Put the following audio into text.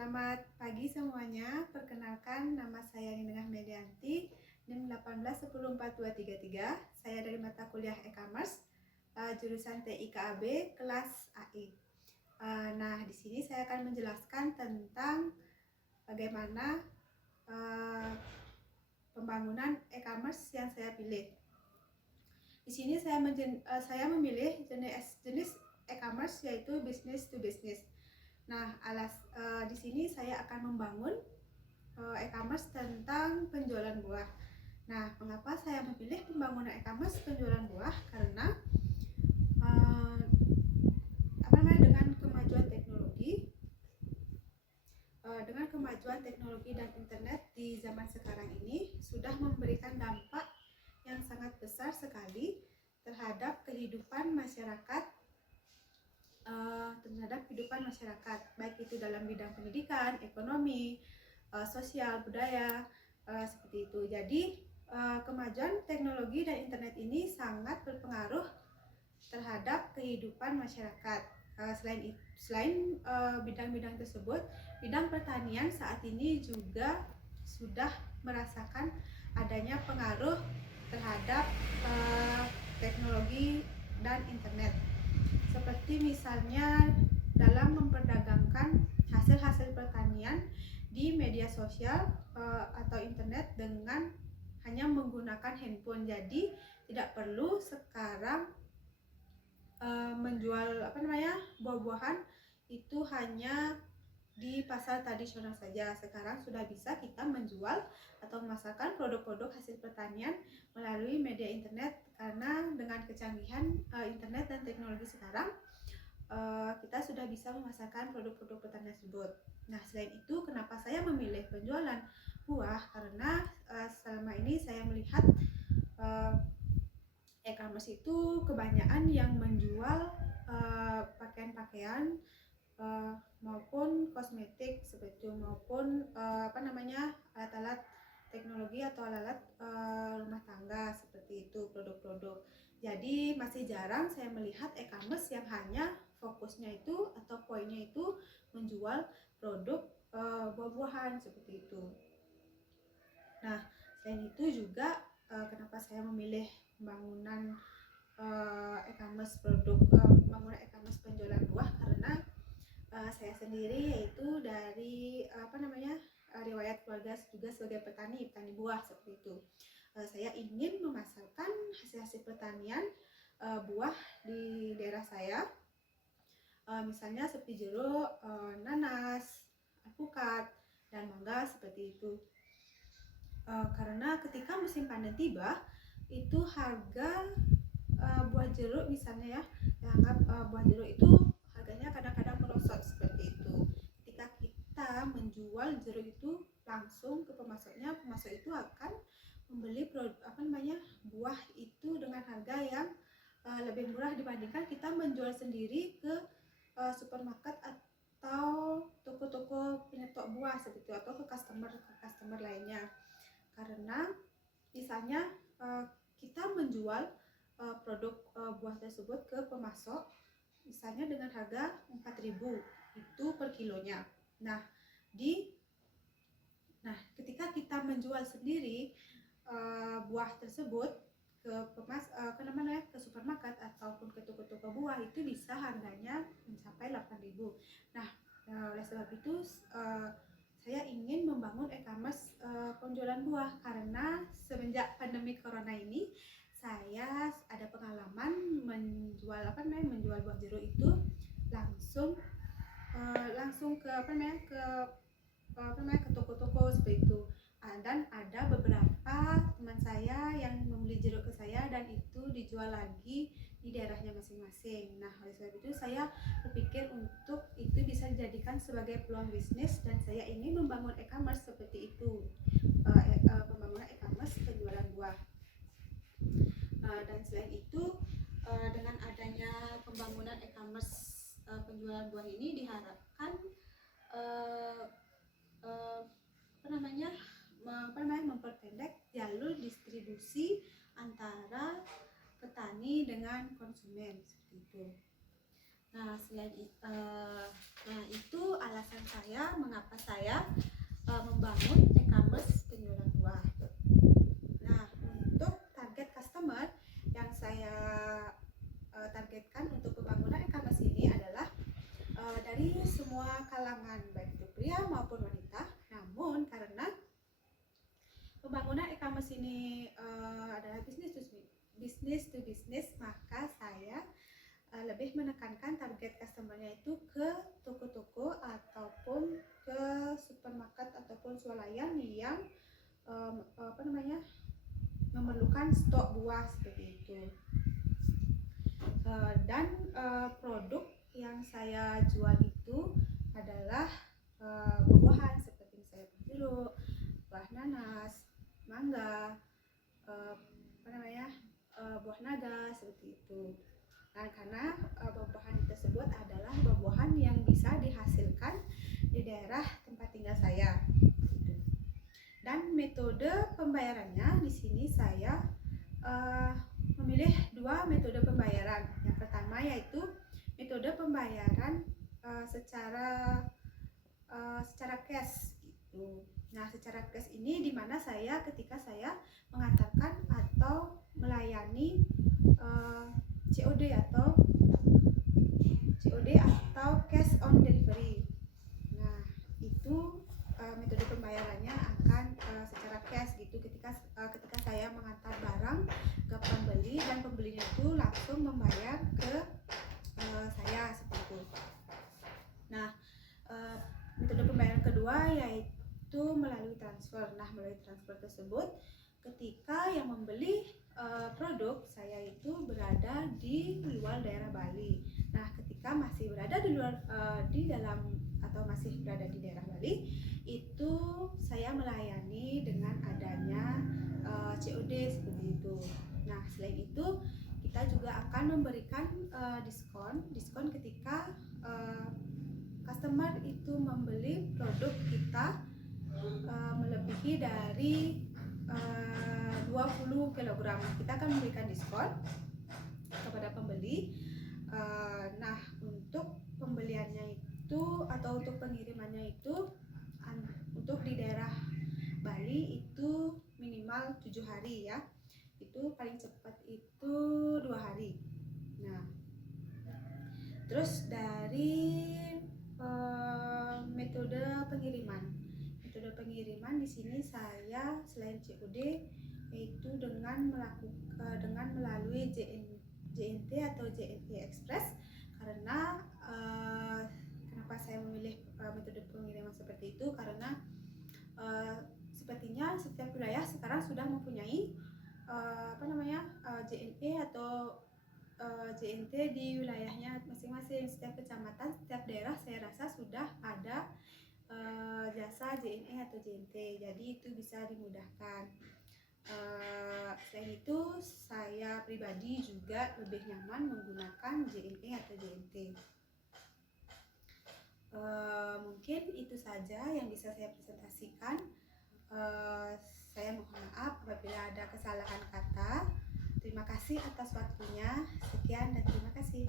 Selamat pagi semuanya. Perkenalkan, nama saya Ninengah Medianti, NIM 1810423. Saya dari mata kuliah e-commerce, jurusan TIKAB kelas AI. Nah, di sini saya akan menjelaskan tentang bagaimana pembangunan e-commerce yang saya pilih. Di sini saya memilih jenis e-commerce yaitu business to business. Nah, di sini saya akan membangun e-commerce tentang penjualan buah. Nah, mengapa saya memilih pembangunan e-commerce penjualan buah? Karena dengan kemajuan teknologi dan internet di zaman sekarang ini sudah memberikan dampak yang sangat besar sekali terhadap kehidupan masyarakat, baik itu dalam bidang pendidikan, ekonomi, sosial, budaya, seperti itu. Jadi kemajuan teknologi dan internet ini sangat berpengaruh terhadap kehidupan masyarakat. Selain bidang-bidang tersebut, bidang pertanian saat ini juga sudah merasakan adanya pengaruh terhadap teknologi dan internet. Seperti misalnya dalam memperdagangkan hasil-hasil pertanian di media sosial atau internet dengan hanya menggunakan handphone. Jadi tidak perlu sekarang menjual buah-buahan itu hanya di pasar tradisional saja. Sekarang sudah bisa kita menjual atau memasarkan produk-produk hasil pertanian melalui media internet, karena dengan kecanggihan internet dan teknologi sekarang kita sudah bisa memasarkan produk-produk pertanian tersebut. Nah, selain itu, kenapa saya memilih penjualan buah? Karena selama ini saya melihat e-commerce itu kebanyakan yang menjual pakaian-pakaian maupun kosmetik seperti itu, maupun alat-alat teknologi atau alat rumah tangga seperti itu, produk-produk. Jadi masih jarang saya melihat e-commerce yang hanya fokusnya itu atau poinnya itu menjual produk buah-buahan seperti itu. Nah, selain itu juga kenapa saya memilih pembangunan e-commerce penjualan buah, karena saya sendiri yaitu dari riwayat keluarga juga sebagai petani buah seperti itu. Saya ingin memasarkan hasil-hasil pertanian buah di daerah saya, misalnya seperti jeruk, nanas, alpukat, dan mangga seperti itu. Karena ketika musim panen tiba, itu harga buah jeruk misalnya buah jeruk itu harganya kadang-kadang merosot seperti itu. Ketika kita menjual jeruk itu langsung ke pemasoknya, pemasok itu akan membeli buah itu dengan harga yang lebih murah dibandingkan kita menjual sendiri ke supermarket atau toko-toko penyetok buah seperti itu, atau ke customer lainnya. Karena misalnya kita menjual produk buah tersebut ke pemasok misalnya dengan harga 4.000 itu per kilonya. Nah, ketika kita menjual sendiri buah tersebut ke supermarket ataupun ke toko-toko buah, itu bisa harganya mencapai 8.000. Nah, oleh sebab itu saya ingin membangun e-commerce penjualan buah, karena semenjak pandemi corona ini saya ada pengalaman menjual buah jeruk itu langsung ke toko-toko seperti itu. Dan ada beberapa teman saya yang membeli jeruk ke saya dan itu dijual lagi di daerahnya masing-masing. Nah, oleh sebab itu saya berpikir untuk itu bisa dijadikan sebagai peluang bisnis, dan saya ingin membangun e-commerce seperti itu, pembangunan e-commerce penjualan buah. Dan selain itu, dengan adanya pembangunan e-commerce penjualan buah ini diharapkan memperpendek jalur distribusi antara petani dengan konsumen seperti itu. Nah, nah itu alasan saya mengapa saya membangun e-commerce penjualan buah. Nah, untuk target customer yang saya targetkan untuk pembangunan e-commerce ini adalah dari semua kalangan, baik itu pria maupun wanita. Namun karena pembangunan e-commerce ini adalah bisnis to bisnis, maka saya lebih menekankan target customernya itu ke toko-toko ataupun ke supermarket ataupun swalayan yang memerlukan stok buah seperti itu. Dan produk yang saya jual itu adalah buah-buahan seperti misalnya buah jeruk, buah nanas, mangga, buah naga seperti itu. Nah, karena buah-buahan tersebut adalah buah-buahan yang bisa dihasilkan di daerah tempat tinggal saya. Dan metode pembayarannya di sini saya memilih dua metode pembayaran. Yang pertama yaitu metode pembayaran secara cash gitu. Nah, secara cash ini dimana ketika saya mengantarkan atau melayani COD atau cash on delivery. Nah, itu metode pembayarannya akan secara cash gitu, ketika saya mengantar barang ke pembeli dan pembelinya itu langsung membayar ke saya seperti itu. Nah, metode pembayaran kedua yaitu melalui transfer. Nah, melalui transfer tersebut ketika yang membeli produk saya itu berada di luar daerah Bali. Nah, ketika masih berada di dalam atau masih berada di daerah Bali, itu saya melayani dengan adanya COD seperti itu. Nah, selain itu kita juga akan memberikan diskon ketika customer itu membeli produk kita melebihi dari 20 kg. Kita akan memberikan diskon kepada pembeli. Nah, untuk pembeliannya itu atau untuk pengirimannya itu untuk di daerah Bali itu minimal 7 hari ya. Itu paling cepat itu 2 hari. Nah, terus dari metode pengiriman di sini saya selain COD yaitu dengan melalui JNT atau JNT Express. Karena kenapa saya memilih metode pengiriman seperti itu, karena sepertinya setiap wilayah sekarang sudah mempunyai JNT atau JNT di wilayahnya masing-masing. Setiap kecamatan, setiap daerah saya rasa sudah ada jasa JNE atau JNT, jadi itu bisa dimudahkan. Selain itu saya pribadi juga lebih nyaman menggunakan JNE atau JNT. Mungkin itu saja yang bisa saya presentasikan. Saya mohon maaf apabila ada kesalahan kata. Terima kasih atas waktunya. Sekian dan terima kasih.